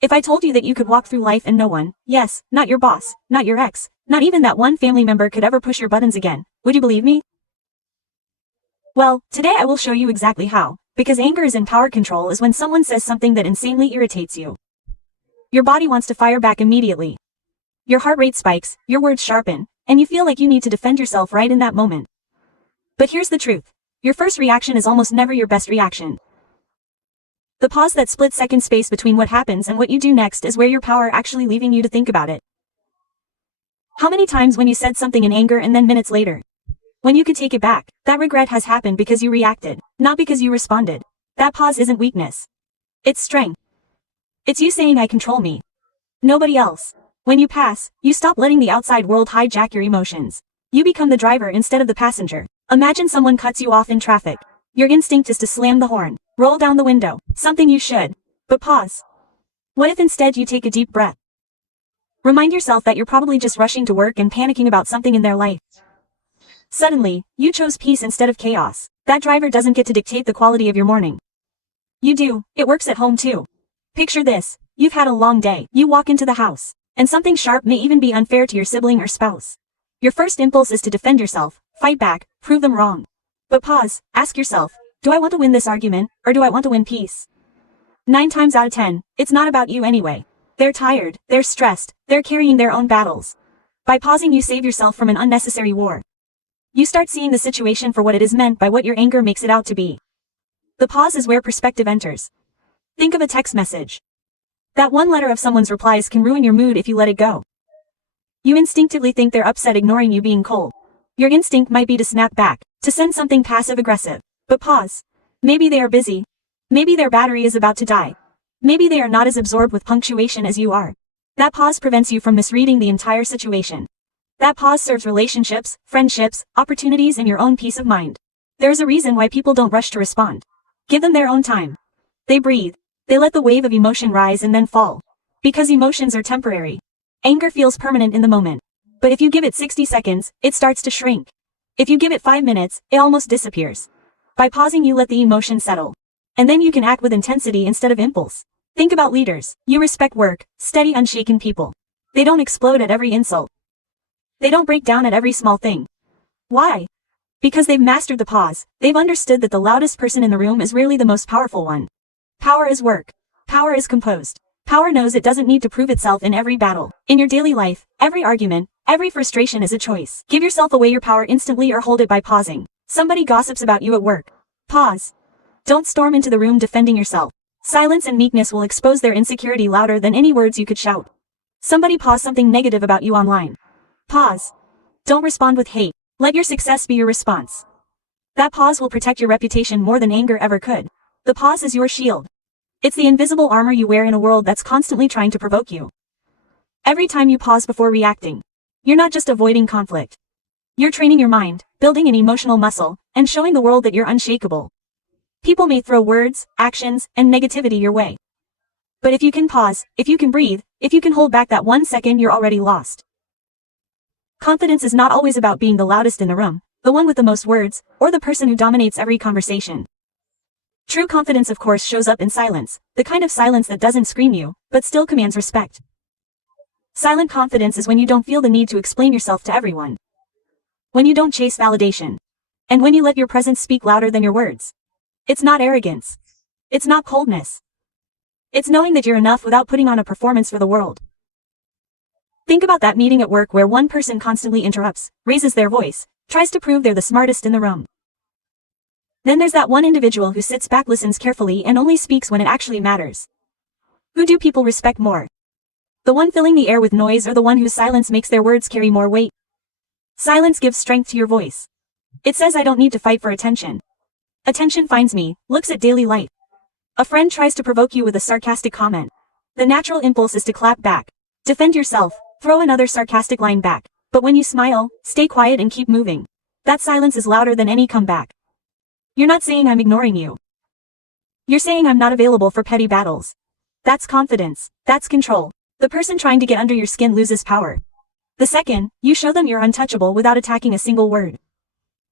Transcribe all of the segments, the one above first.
If I told you that you could walk through life and no one, yes, not your boss, not your ex, not even that one family member could ever push your buttons again, would you believe me? Well, today I will show you exactly how, because anger is in power. Control is when someone says something that insanely irritates you. Your body wants to fire back immediately. Your heart rate spikes, your words sharpen, and you feel like you need to defend yourself right in that moment. But here's the truth. Your first reaction is almost never your best reaction. The pause, that split-second space between what happens and what you do next, is where your power actually leaving you to think about it. How many times when you said something in anger and then minutes later, when you could take it back, that regret has happened because you reacted, not because you responded. That pause isn't weakness. It's strength. It's you saying, I control me. Nobody else. When you pass, you stop letting the outside world hijack your emotions. You become the driver instead of the passenger. Imagine someone cuts you off in traffic. Your instinct is to slam the horn, roll down the window, something you should. But pause. What if instead you take a deep breath? Remind yourself that you're probably just rushing to work and panicking about something in their life. Suddenly, you chose peace instead of chaos. That driver doesn't get to dictate the quality of your morning. You do. It works at home too. Picture this. You've had a long day. You walk into the house, and something sharp may even be unfair to your sibling or spouse. Your first impulse is to defend yourself, fight back, prove them wrong. But pause, ask yourself, do I want to win this argument, or do I want to win peace? 9 times out of 10, it's not about you anyway. They're tired, they're stressed, they're carrying their own battles. By pausing, you save yourself from an unnecessary war. You start seeing the situation for what it is meant by what your anger makes it out to be. The pause is where perspective enters. Think of a text message. That one letter of someone's replies can ruin your mood if you let it go. You instinctively think they're upset, ignoring you being cold. Your instinct might be to snap back, to send something passive-aggressive. But pause. Maybe they are busy. Maybe their battery is about to die. Maybe they are not as absorbed with punctuation as you are. That pause prevents you from misreading the entire situation. That pause serves relationships, friendships, opportunities, and your own peace of mind. There's a reason why people don't rush to respond. Give them their own time. They breathe. They let the wave of emotion rise and then fall. Because emotions are temporary. Anger feels permanent in the moment. But if you give it 60 seconds, it starts to shrink. If you give it 5 minutes, it almost disappears. By pausing, you let the emotion settle. And then you can act with intensity instead of impulse. Think about leaders. You respect work, steady, unshaken people. They don't explode at every insult. They don't break down at every small thing. Why? Because they've mastered the pause. They've understood that the loudest person in the room is rarely the most powerful one. Power is work. Power is composed. Power knows it doesn't need to prove itself in every battle. In your daily life, every argument, every frustration is a choice. Give yourself away your power instantly or hold it by pausing. Somebody gossips about you at work. Pause. Don't storm into the room defending yourself. Silence and meekness will expose their insecurity louder than any words you could shout. Somebody pause something negative about you online. Pause. Don't respond with hate. Let your success be your response. That pause will protect your reputation more than anger ever could. The pause is your shield. It's the invisible armor you wear in a world that's constantly trying to provoke you. Every time you pause before reacting, you're not just avoiding conflict. You're training your mind, building an emotional muscle, and showing the world that you're unshakable. People may throw words, actions, and negativity your way. But if you can pause, if you can breathe, if you can hold back that 1 second, you're already lost. Confidence is not always about being the loudest in the room, the one with the most words, or the person who dominates every conversation. True confidence, of course, shows up in silence, the kind of silence that doesn't scream you, but still commands respect. Silent confidence is when you don't feel the need to explain yourself to everyone. When you don't chase validation. And when you let your presence speak louder than your words. It's not arrogance. It's not coldness. It's knowing that you're enough without putting on a performance for the world. Think about that meeting at work where one person constantly interrupts, raises their voice, tries to prove they're the smartest in the room. Then there's that one individual who sits back, listens carefully, and only speaks when it actually matters. Who do people respect more? The one filling the air with noise, or the one whose silence makes their words carry more weight? Silence gives strength to your voice. It says, I don't need to fight for attention. Attention finds me. Looks at daily life. A friend tries to provoke you with a sarcastic comment. The natural impulse is to clap back. Defend yourself. Throw another sarcastic line back. But when you smile, stay quiet and keep moving. That silence is louder than any comeback. You're not saying I'm ignoring you. You're saying I'm not available for petty battles. That's confidence. That's control. The person trying to get under your skin loses power. The second, you show them you're untouchable without attacking a single word.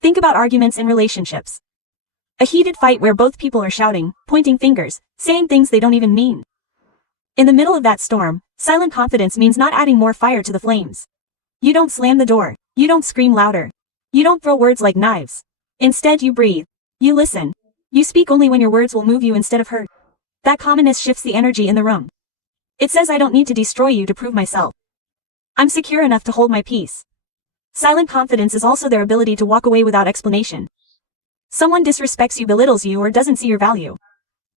Think about arguments in relationships. A heated fight where both people are shouting, pointing fingers, saying things they don't even mean. In the middle of that storm, silent confidence means not adding more fire to the flames. You don't slam the door. You don't scream louder. You don't throw words like knives. Instead, you breathe. You listen. You speak only when your words will move you instead of hurt. That calmness shifts the energy in the room. It says, I don't need to destroy you to prove myself. I'm secure enough to hold my peace. Silent confidence is also their ability to walk away without explanation. Someone disrespects you, belittles you, or doesn't see your value.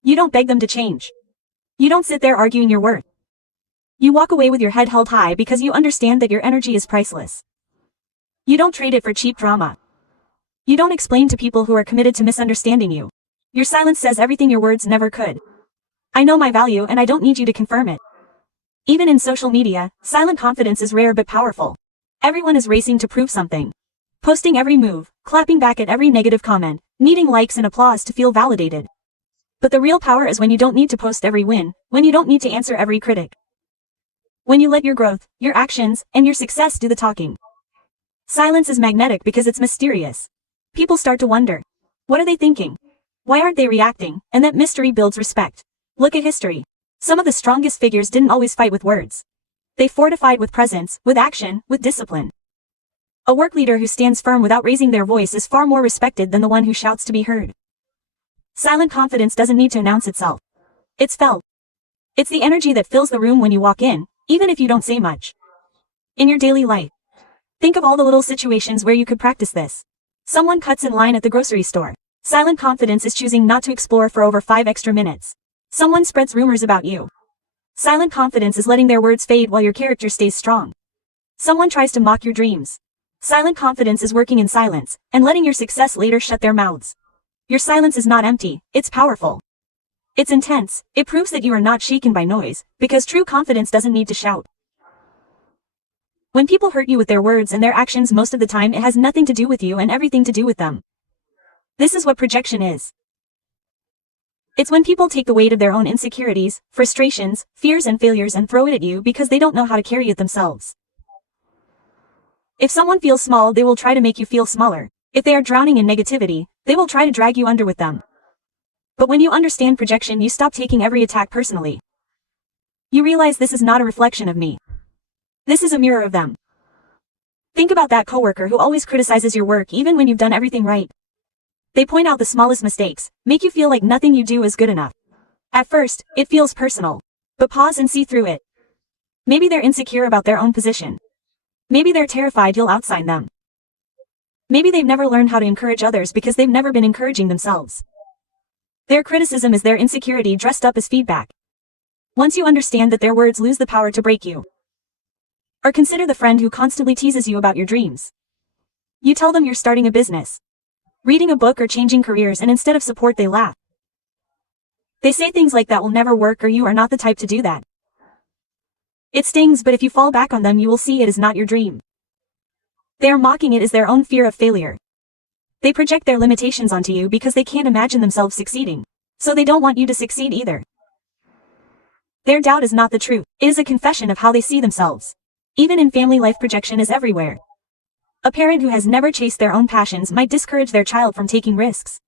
You don't beg them to change. You don't sit there arguing your worth. You walk away with your head held high because you understand that your energy is priceless. You don't trade it for cheap drama. You don't explain to people who are committed to misunderstanding you. Your silence says everything your words never could. I know my value and I don't need you to confirm it. Even in social media, silent confidence is rare but powerful. Everyone is racing to prove something. Posting every move, clapping back at every negative comment, needing likes and applause to feel validated. But the real power is when you don't need to post every win, when you don't need to answer every critic. When you let your growth, your actions, and your success do the talking. Silence is magnetic because it's mysterious. People start to wonder. What are they thinking? Why aren't they reacting? And that mystery builds respect. Look at history. Some of the strongest figures didn't always fight with words. They fortified with presence, with action, with discipline. A work leader who stands firm without raising their voice is far more respected than the one who shouts to be heard. Silent confidence doesn't need to announce itself. It's felt. It's the energy that fills the room when you walk in, even if you don't say much. In your daily life, think of all the little situations where you could practice this. Someone cuts in line at the grocery store. Silent confidence is choosing not to explore for over 5 extra minutes. Someone spreads rumors about you. Silent confidence is letting their words fade while your character stays strong. Someone tries to mock your dreams. Silent confidence is working in silence, and letting your success later shut their mouths. Your silence is not empty, it's powerful. It's intense, it proves that you are not shaken by noise, because true confidence doesn't need to shout. When people hurt you with their words and their actions, most of the time it has nothing to do with you and everything to do with them. This is what projection is. It's when people take the weight of their own insecurities, frustrations, fears and failures and throw it at you because they don't know how to carry it themselves. If someone feels small, they will try to make you feel smaller. If they are drowning in negativity, they will try to drag you under with them. But when you understand projection, you stop taking every attack personally. You realize this is not a reflection of me. This is a mirror of them. Think about that coworker who always criticizes your work even when you've done everything right. They point out the smallest mistakes, make you feel like nothing you do is good enough. At first, it feels personal. But pause and see through it. Maybe they're insecure about their own position. Maybe they're terrified you'll outshine them. Maybe they've never learned how to encourage others because they've never been encouraging themselves. Their criticism is their insecurity dressed up as feedback. Once you understand that their words lose the power to break you. Or consider the friend who constantly teases you about your dreams. You tell them you're starting a business, reading a book or changing careers, and instead of support they laugh. They say things like that will never work or you are not the type to do that. It stings, but if you fall back on them you will see it is not your dream. They are mocking it as their own fear of failure. They project their limitations onto you because they can't imagine themselves succeeding. So they don't want you to succeed either. Their doubt is not the truth, it is a confession of how they see themselves. Even in family life, projection is everywhere. A parent who has never chased their own passions might discourage their child from taking risks.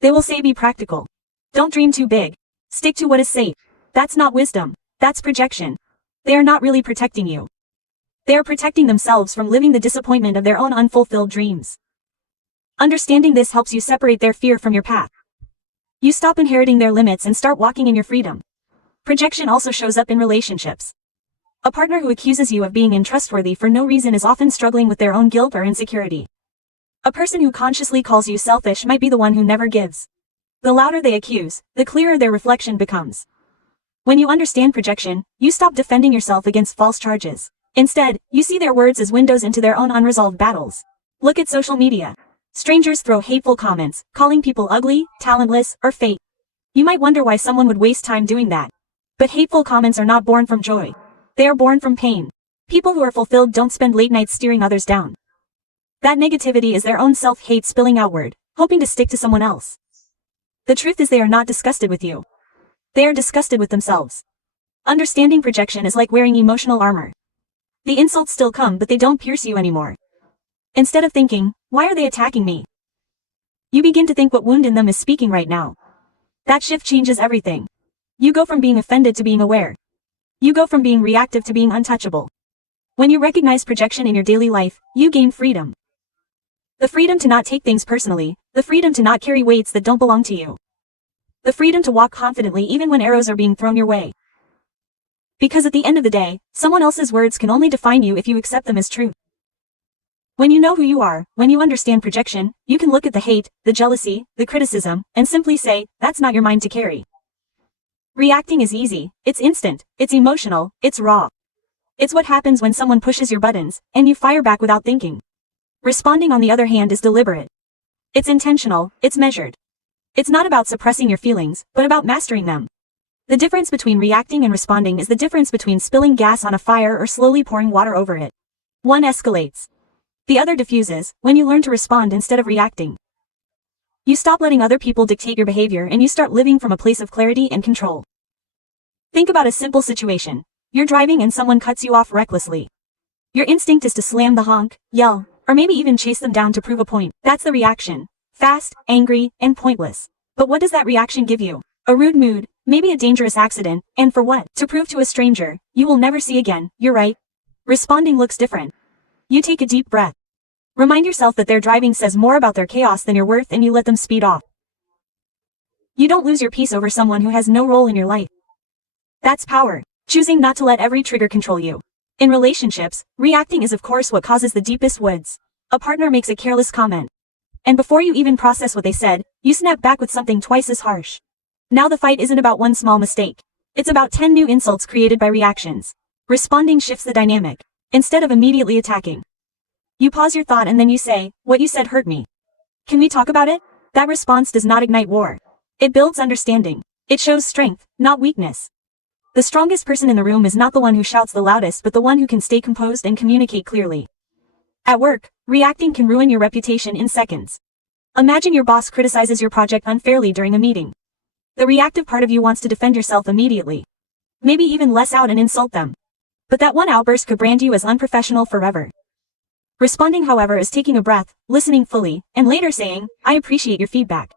They will say, be practical. Don't dream too big. Stick to what is safe. That's not wisdom. That's projection. They are not really protecting you. They are protecting themselves from living the disappointment of their own unfulfilled dreams. Understanding this helps you separate their fear from your path. You stop inheriting their limits and start walking in your freedom. Projection also shows up in relationships. A partner who accuses you of being untrustworthy for no reason is often struggling with their own guilt or insecurity. A person who consciously calls you selfish might be the one who never gives. The louder they accuse, the clearer their reflection becomes. When you understand projection, you stop defending yourself against false charges. Instead, you see their words as windows into their own unresolved battles. Look at social media. Strangers throw hateful comments, calling people ugly, talentless, or fake. You might wonder why someone would waste time doing that. But hateful comments are not born from joy. They are born from pain. People who are fulfilled don't spend late nights steering others down. That negativity is their own self-hate spilling outward, hoping to stick to someone else. The truth is they are not disgusted with you. They are disgusted with themselves. Understanding projection is like wearing emotional armor. The insults still come, but they don't pierce you anymore. Instead of thinking, why are they attacking me? You begin to think what wound in them is speaking right now. That shift changes everything. You go from being offended to being aware. You go from being reactive to being untouchable. When you recognize projection in your daily life, you gain freedom. The freedom to not take things personally, the freedom to not carry weights that don't belong to you. The freedom to walk confidently even when arrows are being thrown your way. Because at the end of the day, someone else's words can only define you if you accept them as truth. When you know who you are, when you understand projection, you can look at the hate, the jealousy, the criticism, and simply say, that's not your mind to carry. Reacting is easy, it's instant, it's emotional, it's raw. It's what happens when someone pushes your buttons, and you fire back without thinking. Responding, on the other hand, is deliberate. It's intentional, it's measured. It's not about suppressing your feelings, but about mastering them. The difference between reacting and responding is the difference between spilling gas on a fire or slowly pouring water over it. One escalates. The other diffuses, when you learn to respond instead of reacting. You stop letting other people dictate your behavior and you start living from a place of clarity and control. Think about a simple situation. You're driving and someone cuts you off recklessly. Your instinct is to slam the honk, yell, or maybe even chase them down to prove a point. That's the reaction. Fast, angry, and pointless. But what does that reaction give you? A rude mood, maybe a dangerous accident, and for what? To prove to a stranger, you will never see again, you're right. Responding looks different. You take a deep breath. Remind yourself that their driving says more about their chaos than your worth, and you let them speed off. You don't lose your peace over someone who has no role in your life. That's power, choosing not to let every trigger control you. In relationships, reacting is of course what causes the deepest wounds. A partner makes a careless comment. And before you even process what they said, you snap back with something twice as harsh. Now the fight isn't about one small mistake. It's about 10 new insults created by reactions. Responding shifts the dynamic. Instead of immediately attacking, you pause your thought and then you say, what you said hurt me. Can we talk about it? That response does not ignite war. It builds understanding. It shows strength, not weakness. The strongest person in the room is not the one who shouts the loudest, but the one who can stay composed and communicate clearly. At work, reacting can ruin your reputation in seconds. Imagine your boss criticizes your project unfairly during a meeting. The reactive part of you wants to defend yourself immediately. Maybe even less out and insult them. But that one outburst could brand you as unprofessional forever. Responding, however, is taking a breath, listening fully, and later saying, I appreciate your feedback.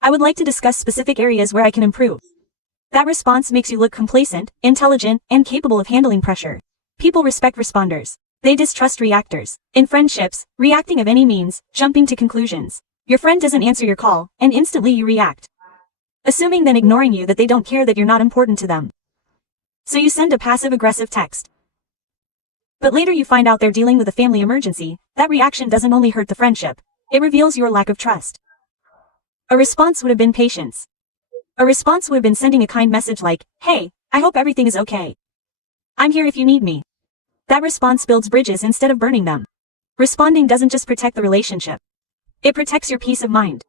I would like to discuss specific areas where I can improve. That response makes you look complacent, intelligent, and capable of handling pressure. People respect responders. They distrust reactors. In friendships, reacting of any means, jumping to conclusions. Your friend doesn't answer your call, and instantly you react. Assuming then ignoring you that they don't care, that you're not important to them. So you send a passive-aggressive text. But later you find out they're dealing with a family emergency. That reaction doesn't only hurt the friendship, it reveals your lack of trust. A response would have been patience. A response would have been sending a kind message like, hey, I hope everything is okay. I'm here if you need me. That response builds bridges instead of burning them. Responding doesn't just protect the relationship. It protects your peace of mind.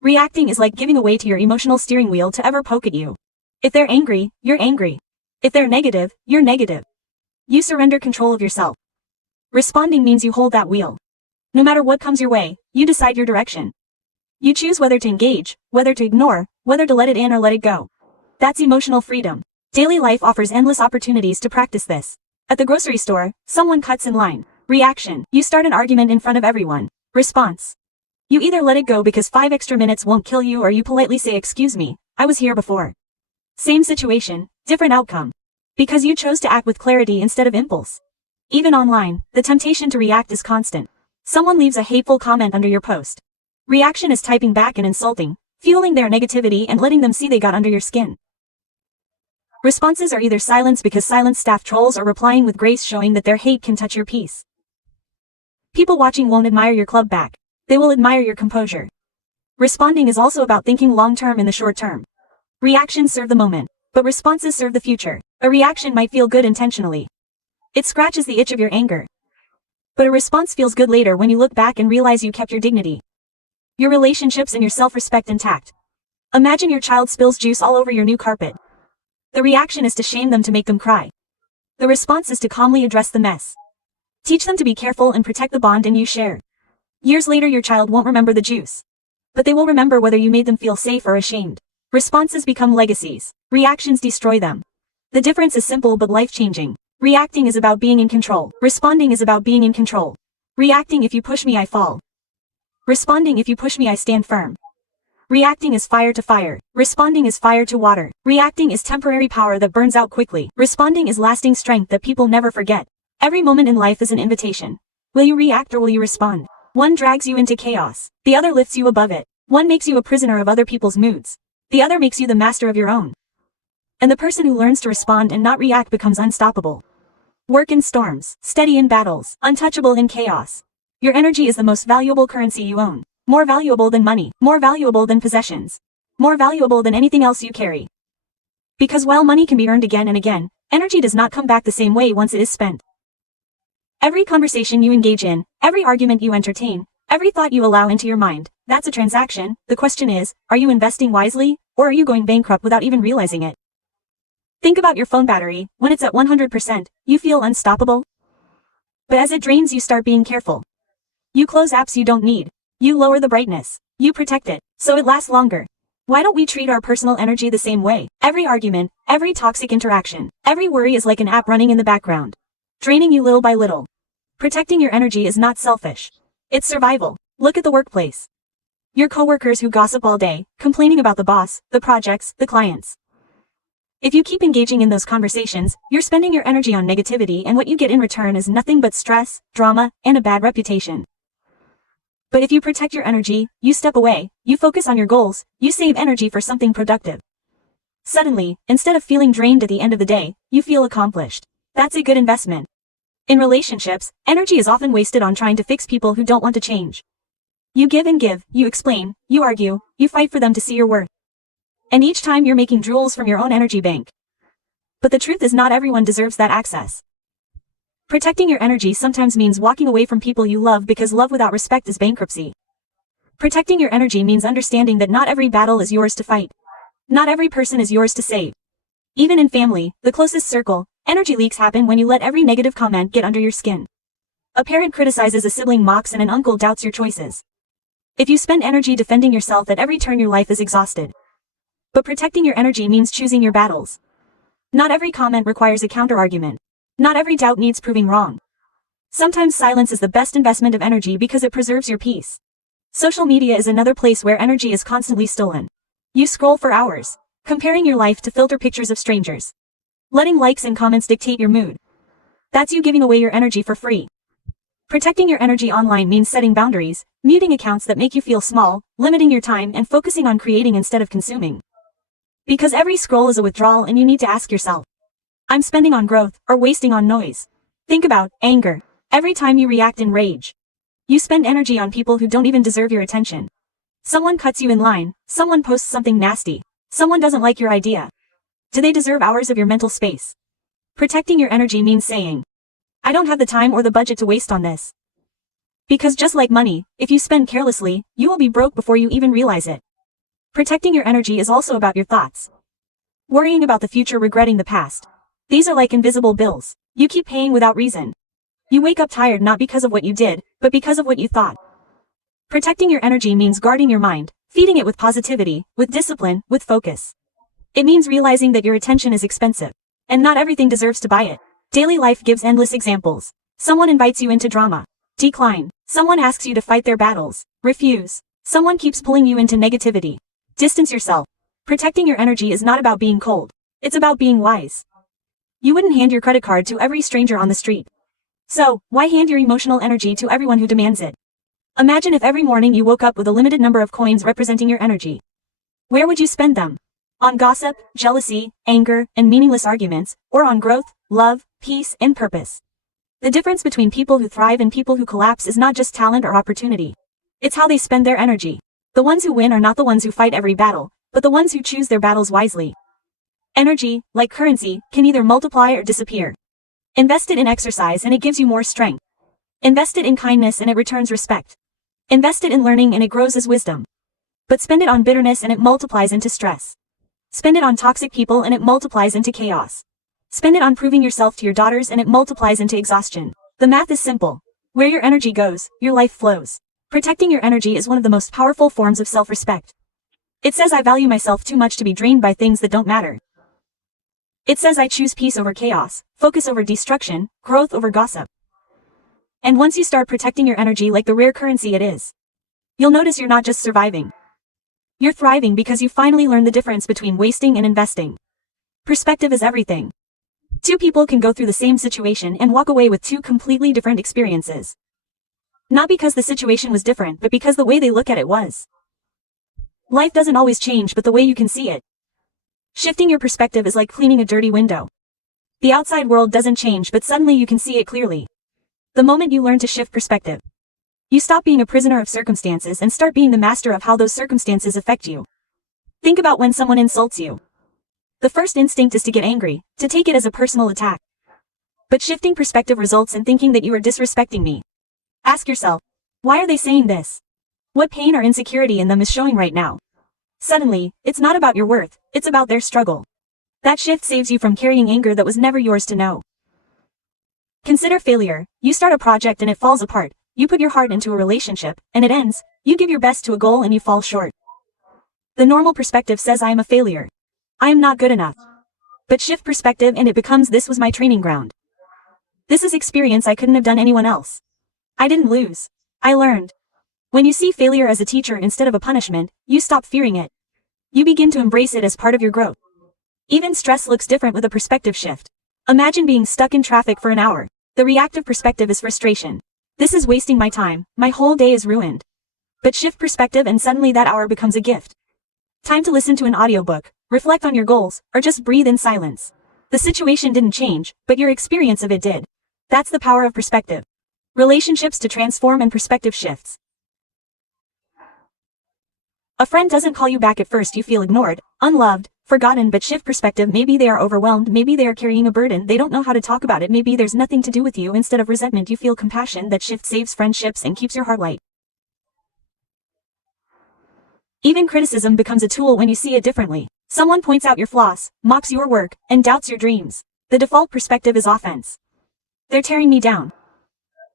Reacting is like giving away to your emotional steering wheel to ever poke at you. If they're angry, you're angry. If they're negative, you're negative. You surrender control of yourself. Responding means you hold that wheel. No matter what comes your way, you decide your direction. You choose whether to engage, whether to ignore, whether to let it in or let it go. That's emotional freedom. Daily life offers endless opportunities to practice this. At the grocery store, someone cuts in line. Reaction. You start an argument in front of everyone. Response. You either let it go because 5 extra minutes won't kill you, or you politely say, excuse me, I was here before. Same situation, different outcome. Because you chose to act with clarity instead of impulse. Even online, the temptation to react is constant. Someone leaves a hateful comment under your post. Reaction is typing back and insulting, fueling their negativity and letting them see they got under your skin. Responses are either silence because silence staff trolls, or replying with grace, showing that their hate can touch your peace. People watching won't admire your club back. They will admire your composure. Responding is also about thinking long-term in the short term. Reactions serve the moment, but responses serve the future. A reaction might feel good intentionally. It scratches the itch of your anger. But a response feels good later when you look back and realize you kept your dignity, your relationships, and your self-respect intact. Imagine your child spills juice all over your new carpet. The reaction is to shame them, to make them cry. The response is to calmly address the mess. Teach them to be careful and protect the bond and you share. Years later your child won't remember the juice, but they will remember whether you made them feel safe or ashamed. Responses become legacies. Reactions destroy them. The difference is simple but life-changing. Reacting is about being in control. Responding is about being in control. Reacting: if you push me I fall. Responding: if you push me I stand firm. Reacting is fire to fire. Responding is fire to water. Reacting is temporary power that burns out quickly. Responding is lasting strength that people never forget. Every moment in life is an invitation. Will you react or will you respond? One drags you into chaos. The other lifts you above it. One makes you a prisoner of other people's moods. The other makes you the master of your own. And the person who learns to respond and not react becomes unstoppable. Work in storms, steady in battles, untouchable in chaos. Your energy is the most valuable currency you own. More valuable than money, more valuable than possessions, more valuable than anything else you carry. Because while money can be earned again and again, energy does not come back the same way once it is spent. Every conversation you engage in, every argument you entertain, every thought you allow into your mind, that's a transaction. The question is, are you investing wisely, or are you going bankrupt without even realizing it? Think about your phone battery. When it's at 100%, you feel unstoppable. But as it drains, you start being careful. You close apps you don't need. You lower the brightness. You protect it, so it lasts longer. Why don't we treat our personal energy the same way? Every argument, every toxic interaction, every worry is like an app running in the background, draining you little by little. Protecting your energy is not selfish. It's survival. Look at the workplace. Your coworkers who gossip all day, complaining about the boss, the projects, the clients. If you keep engaging in those conversations, you're spending your energy on negativity, and what you get in return is nothing but stress, drama, and a bad reputation. But if you protect your energy, you step away, you focus on your goals, you save energy for something productive. Suddenly, instead of feeling drained at the end of the day, you feel accomplished. That's a good investment. In relationships, energy is often wasted on trying to fix people who don't want to change. You give and give, you explain, you argue, you fight for them to see your worth. And each time you're making jewels from your own energy bank. But the truth is, not everyone deserves that access. Protecting your energy sometimes means walking away from people you love, because love without respect is bankruptcy. Protecting your energy means understanding that not every battle is yours to fight. Not every person is yours to save. Even in family, the closest circle, energy leaks happen when you let every negative comment get under your skin. A parent criticizes, a sibling mocks, and an uncle doubts your choices. If you spend energy defending yourself at every turn, your life is exhausted. But protecting your energy means choosing your battles. Not every comment requires a counter-argument. Not every doubt needs proving wrong. Sometimes silence is the best investment of energy because it preserves your peace. Social media is another place where energy is constantly stolen. You scroll for hours, comparing your life to filter pictures of strangers. Letting likes and comments dictate your mood. That's you giving away your energy for free. Protecting your energy online means setting boundaries, muting accounts that make you feel small, limiting your time, and focusing on creating instead of consuming. Because every scroll is a withdrawal, and you need to ask yourself, I'm spending on growth or wasting on noise? Think about anger. Every time you react in rage, you spend energy on people who don't even deserve your attention. Someone cuts you in line, someone posts something nasty, someone doesn't like your idea. Do they deserve hours of your mental space? Protecting your energy means saying, I don't have the time or the budget to waste on this. Because just like money, if you spend carelessly, you will be broke before you even realize it. Protecting your energy is also about your thoughts. Worrying about the future, regretting the past. These are like invisible bills. You keep paying without reason. You wake up tired not because of what you did, but because of what you thought. Protecting your energy means guarding your mind, feeding it with positivity, with discipline, with focus. It means realizing that your attention is expensive, and not everything deserves to buy it. Daily life gives endless examples. Someone invites you into drama. Decline. Someone asks you to fight their battles. Refuse. Someone keeps pulling you into negativity. Distance yourself. Protecting your energy is not about being cold. It's about being wise. You wouldn't hand your credit card to every stranger on the street. So, why hand your emotional energy to everyone who demands it? Imagine if every morning you woke up with a limited number of coins representing your energy. Where would you spend them? On gossip, jealousy, anger, and meaningless arguments, or on growth, love, peace, and purpose? The difference between people who thrive and people who collapse is not just talent or opportunity. It's how they spend their energy. The ones who win are not the ones who fight every battle, but the ones who choose their battles wisely. Energy, like currency, can either multiply or disappear. Invest it in exercise and it gives you more strength. Invest it in kindness and it returns respect. Invest it in learning and it grows as wisdom. But spend it on bitterness and it multiplies into stress. Spend it on toxic people and it multiplies into chaos. Spend it on proving yourself to your daughters and it multiplies into exhaustion. The math is simple. Where your energy goes, your life flows. Protecting your energy is one of the most powerful forms of self-respect. It says I value myself too much to be drained by things that don't matter. It says I choose peace over chaos, focus over destruction, growth over gossip. And once you start protecting your energy like the rare currency it is, you'll notice you're not just surviving. You're thriving because you finally learned the difference between wasting and investing. Perspective is everything. Two people can go through the same situation and walk away with two completely different experiences. Not because the situation was different, but because the way they look at it was. Life doesn't always change, but the way you can see it. Shifting your perspective is like cleaning a dirty window. The outside world doesn't change, but suddenly you can see it clearly. The moment you learn to shift perspective, you stop being a prisoner of circumstances and start being the master of how those circumstances affect you. Think about when someone insults you. The first instinct is to get angry, to take it as a personal attack. But shifting perspective results in thinking that you are disrespecting me. Ask yourself, why are they saying this? What pain or insecurity in them is showing right now? Suddenly, it's not about your worth, it's about their struggle. That shift saves you from carrying anger that was never yours to know. Consider failure. You start a project and it falls apart. You put your heart into a relationship, and it ends. You give your best to a goal and you fall short. The normal perspective says I am a failure. I am not good enough. But shift perspective and it becomes this was my training ground. This is experience I couldn't have done anyone else. I didn't lose. I learned. When you see failure as a teacher instead of a punishment, you stop fearing it. You begin to embrace it as part of your growth. Even stress looks different with a perspective shift. Imagine being stuck in traffic for an hour. The reactive perspective is frustration. This is wasting my time, my whole day is ruined. But shift perspective and suddenly that hour becomes a gift. Time to listen to an audiobook, reflect on your goals, or just breathe in silence. The situation didn't change, but your experience of it did. That's the power of perspective. Relationships to transform and perspective shifts. A friend doesn't call you back at first, you feel ignored, unloved, forgotten, but shift perspective. Maybe they are overwhelmed, maybe they are carrying a burden, they don't know how to talk about it, maybe there's nothing to do with you. Instead of resentment, you feel compassion. That shift saves friendships and keeps your heart light. Even criticism becomes a tool when you see it differently. Someone points out your flaws, mocks your work, and doubts your dreams. The default perspective is offense. They're tearing me down.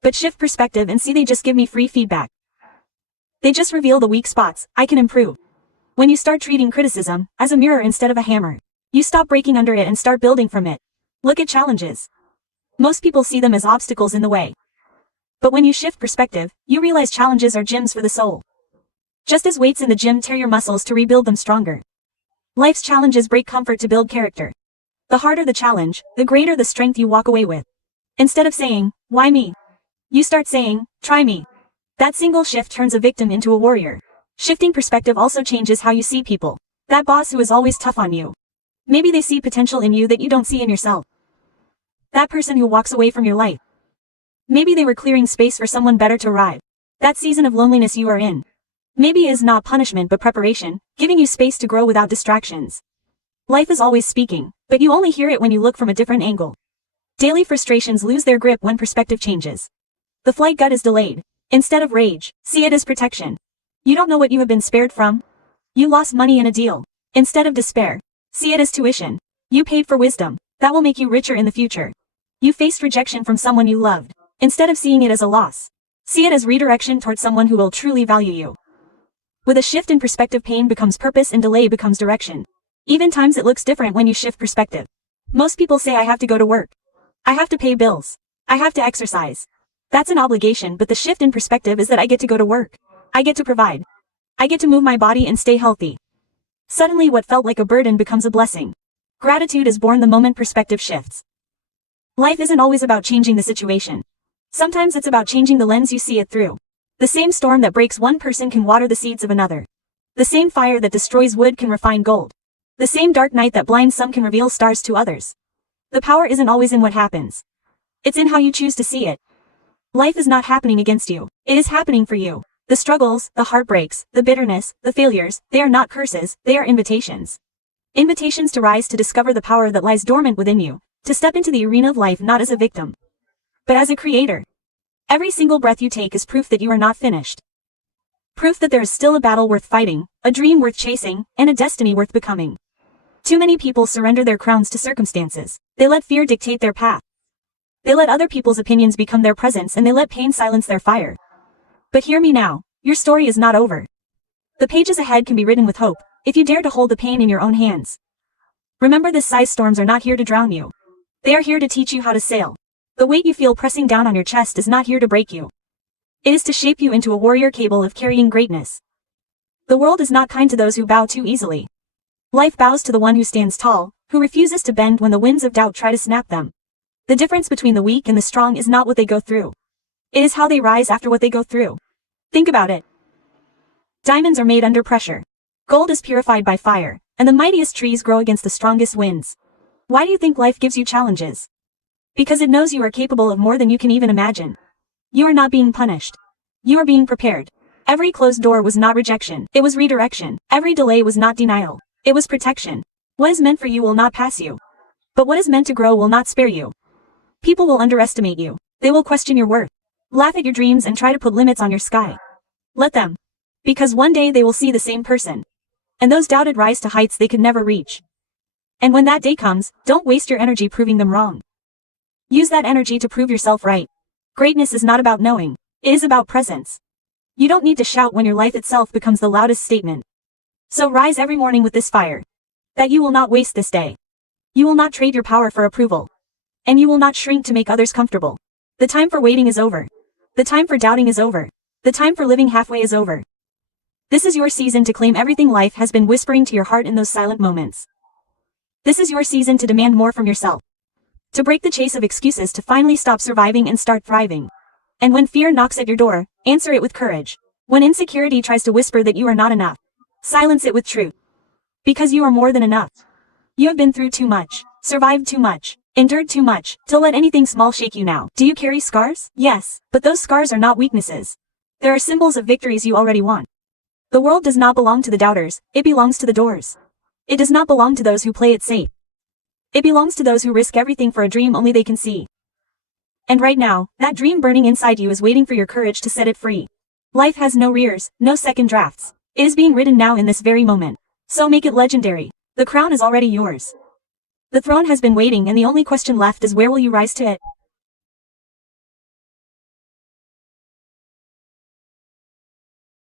But shift perspective and see they just give me free feedback. They just reveal the weak spots. I can improve. When you start treating criticism as a mirror instead of a hammer, you stop breaking under it and start building from it. Look at challenges. Most people see them as obstacles in the way. But when you shift perspective, you realize challenges are gyms for the soul. Just as weights in the gym tear your muscles to rebuild them stronger, life's challenges break comfort to build character. The harder the challenge, the greater the strength you walk away with. Instead of saying, why me? You start saying, try me. That single shift turns a victim into a warrior. Shifting perspective also changes how you see people. That boss who is always tough on you. Maybe they see potential in you that you don't see in yourself. That person who walks away from your life. Maybe they were clearing space for someone better to arrive. That season of loneliness you are in. Maybe is not punishment but preparation, giving you space to grow without distractions. Life is always speaking, but you only hear it when you look from a different angle. Daily frustrations lose their grip when perspective changes. The flight gut is delayed. Instead of rage, see it as protection. You don't know what you have been spared from. You lost money in a deal. Instead of despair, see it as tuition. You paid for wisdom. That will make you richer in the future. You faced rejection from someone you loved. Instead of seeing it as a loss, see it as redirection towards someone who will truly value you. With a shift in perspective, pain becomes purpose and delay becomes direction. Even times it looks different when you shift perspective. Most people say I have to go to work. I have to pay bills. I have to exercise. That's an obligation, but the shift in perspective is that I get to go to work. I get to provide. I get to move my body and stay healthy. Suddenly what felt like a burden becomes a blessing. Gratitude is born the moment perspective shifts. Life isn't always about changing the situation. Sometimes it's about changing the lens you see it through. The same storm that breaks one person can water the seeds of another. The same fire that destroys wood can refine gold. The same dark night that blinds some can reveal stars to others. The power isn't always in what happens. It's in how you choose to see it. Life is not happening against you. It is happening for you. The struggles, the heartbreaks, the bitterness, the failures, they are not curses, they are invitations. Invitations to rise, to discover the power that lies dormant within you, to step into the arena of life not as a victim, but as a creator. Every single breath you take is proof that you are not finished. Proof that there is still a battle worth fighting, a dream worth chasing, and a destiny worth becoming. Too many people surrender their crowns to circumstances. They let fear dictate their path. They let other people's opinions become their presence, and they let pain silence their fire. But hear me now, your story is not over. The pages ahead can be written with hope, if you dare to hold the pain in your own hands. Remember, this size storms are not here to drown you. They are here to teach you how to sail. The weight you feel pressing down on your chest is not here to break you. It is to shape you into a warrior capable of carrying greatness. The world is not kind to those who bow too easily. Life bows to the one who stands tall, who refuses to bend when the winds of doubt try to snap them. The difference between the weak and the strong is not what they go through. It is how they rise after what they go through. Think about it. Diamonds are made under pressure. Gold is purified by fire, and the mightiest trees grow against the strongest winds. Why do you think life gives you challenges? Because it knows you are capable of more than you can even imagine. You are not being punished. You are being prepared. Every closed door was not rejection, it was redirection. Every delay was not denial, it was protection. What is meant for you will not pass you. But what is meant to grow will not spare you. People will underestimate you. They will question your worth. Laugh at your dreams and try to put limits on your sky. Let them. Because one day they will see the same person. And those doubted rise to heights they could never reach. And when that day comes, don't waste your energy proving them wrong. Use that energy to prove yourself right. Greatness is not about knowing. It is about presence. You don't need to shout when your life itself becomes the loudest statement. So rise every morning with this fire. That you will not waste this day. You will not trade your power for approval. And you will not shrink to make others comfortable. The time for waiting is over. The time for doubting is over. The time for living halfway is over. This is your season to claim everything life has been whispering to your heart in those silent moments. This is your season to demand more from yourself. To break the chase of excuses, to finally stop surviving and start thriving. And when fear knocks at your door, answer it with courage. When insecurity tries to whisper that you are not enough, silence it with truth. Because you are more than enough. You have been through too much, survived too much, endured too much, to let anything small shake you now. Do you carry scars? Yes, but those scars are not weaknesses. There are symbols of victories you already won. The world does not belong to the doubters, it belongs to the doors. It does not belong to those who play it safe. It belongs to those who risk everything for a dream only they can see. And right now, that dream burning inside you is waiting for your courage to set it free. Life has no rears, no second drafts. It is being written now in this very moment. So make it legendary. The crown is already yours. The throne has been waiting, and the only question left is, where will you rise to it?